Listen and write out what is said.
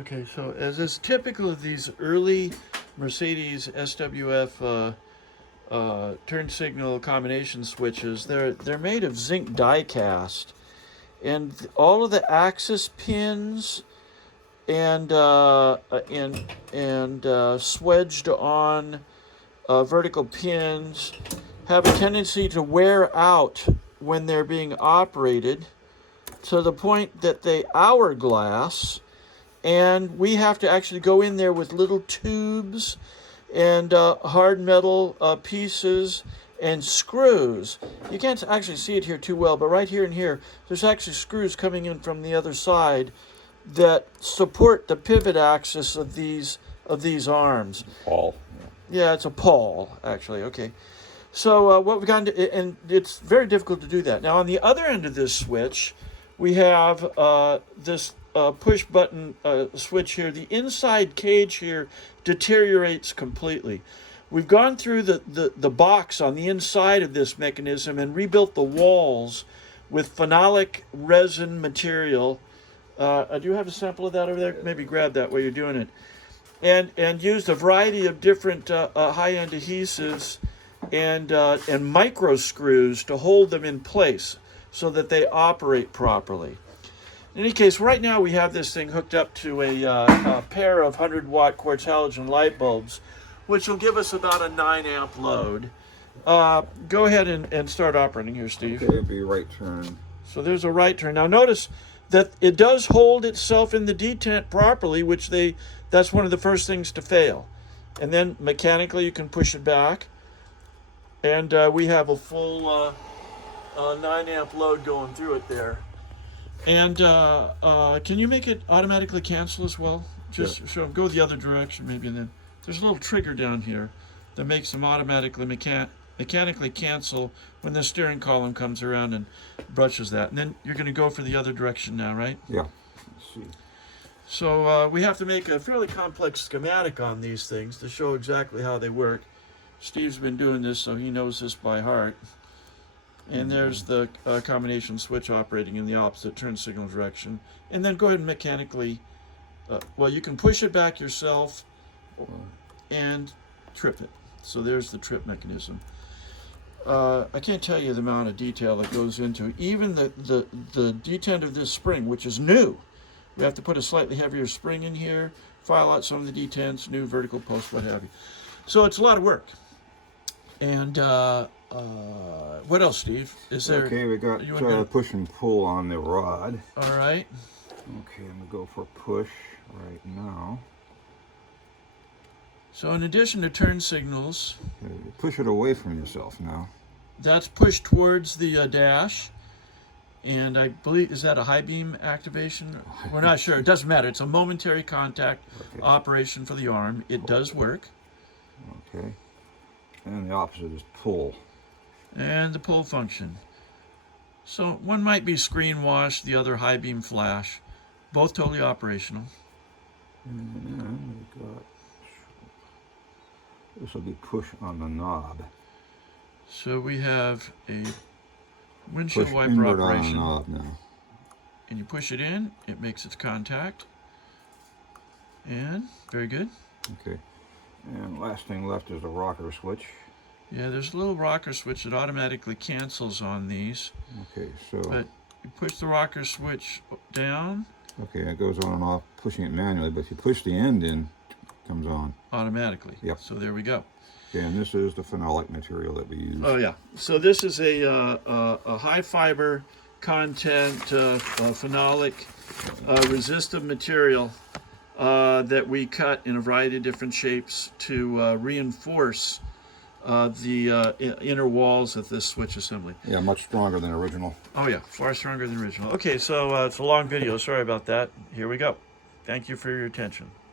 Okay, so as is typical of these early Mercedes SWF turn signal combination switches, they're made of zinc die cast, and all of the axis pins and swedged on vertical pins have a tendency to wear out when they're being operated, to the point that they hourglass, and we have to actually go in there with little tubes and hard metal pieces and screws. You can't actually see it here too well, but right here and here, there's actually screws coming in from the other side that support the pivot axis of these arms. Paul. Yeah, it's a pawl, actually. Okay. So what we've gotten to, and it's very difficult to do that. Now, on the other end of this switch, we have this push button switch here. The inside cage here deteriorates completely. We've gone through the box on the inside of this mechanism and rebuilt the walls with phenolic resin material. Do you have a sample of that over there? Maybe grab that while you're doing it. And used a variety of different high-end adhesives and micro screws to hold them in place so that they operate properly. In any case, right now we have this thing hooked up to a pair of 100-watt quartz halogen light bulbs, which will give us about a 9-amp load. Go ahead and start operating here, Steve. Okay, it'll be right turn. So there's a right turn. Now notice that it does hold itself in the detent properly, which that's one of the first things to fail. And then mechanically you can push it back, and we have a full 9-amp load going through it there. And can you make it automatically cancel as well? Just show them, go the other direction maybe, and then there's a little trigger down here that makes them automatically mechanically cancel when the steering column comes around and brushes that. And then you're going to go for the other direction now, right? Yeah. Let's see. So we have to make a fairly complex schematic on these things to show exactly how they work. Steve's been doing this, so he knows this by heart. And there's the combination switch operating in the opposite turn signal direction. And then go ahead and mechanically, well, you can push it back yourself and trip it. So there's the trip mechanism. I can't tell you the amount of detail that goes into it. Even the detent of this spring, which is new. We have to put a slightly heavier spring in here, file out some of the detents, new vertical posts, what have you. So it's a lot of work. And what else, Steve? Is there? Okay, we got push and pull on the rod. All right. Okay, I'm gonna go for push right now. So in addition to turn signals, okay, push it away from yourself now. That's pushed towards the dash, and I believe, is that a high beam activation? We're not sure. It doesn't matter. It's a momentary contact operation for the arm. It does work. Okay. And the opposite is pull. And the pull function. So one might be screen wash, the other high beam flash. Both totally operational. And we got, this will be push on the knob. So we have a windshield push wiper On operation. the knob now. And you push it in, it makes its contact. And very good. Okay. And last thing left is the rocker switch. Yeah, there's a little rocker switch that automatically cancels on these. Okay, so. But you push the rocker switch down. Okay, it goes on and off, pushing it manually, but if you push the end in, it comes on. Automatically. Yep. So there we go. Okay, and this is the phenolic material that we use. Oh yeah. So this is a high fiber content phenolic resistive material that we cut in a variety of different shapes to reinforce the inner walls of this switch assembly. Yeah, much stronger than original. Oh yeah, far stronger than original. Okay, so it's a long video. Sorry about that. Here we go. Thank you for your attention.